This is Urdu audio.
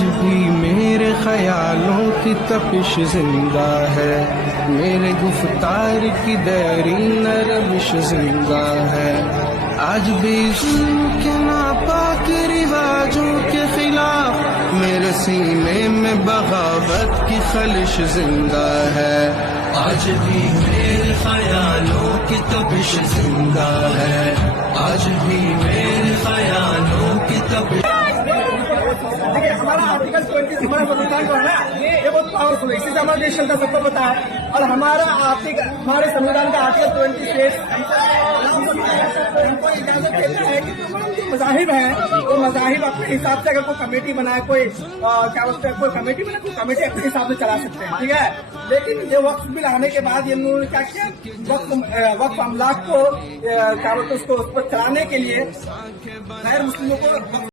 آج بھی میرے خیالوں کی تپش زندہ ہے، میرے گفتار کی دیرین روش زندہ ہے، آج بھی ظلم کے ناپاک رواجوں کے خلاف میرے سینے میں بغاوت کی خلش زندہ ہے، آج بھی میرے خیالوں کی تپش زندہ ہے، آج بھی میرے خیالوں کی تپش۔ دیکھیے ہمارا آرٹیکل 20 ہمارا سنویدھان جو ہے نا یہ بہت پاورفل ہے، اسی سے ہمارا دیش چلتا سب کو پتا ہے، اور ہمارے سنویدھان کا آرٹیکل 20 ہم کو اجازت دیتا ہے کہ جو مذاہب ہیں وہ مذاہب اپنے حساب سے اگر کوئی کمیٹی بنائے، کوئی کیا بولتے ہیں کوئی کمیٹی بنائے، کوئی کمیٹی اپنے حساب سے چلا سکتے ہیں، ٹھیک ہے، لیکن یہ وقف بل آنے کے بعد یہ انہوں نے کیا کیا، وقف املاک کو کیا بولتے اس کو چلانے کے لیے غیر مسلموں کو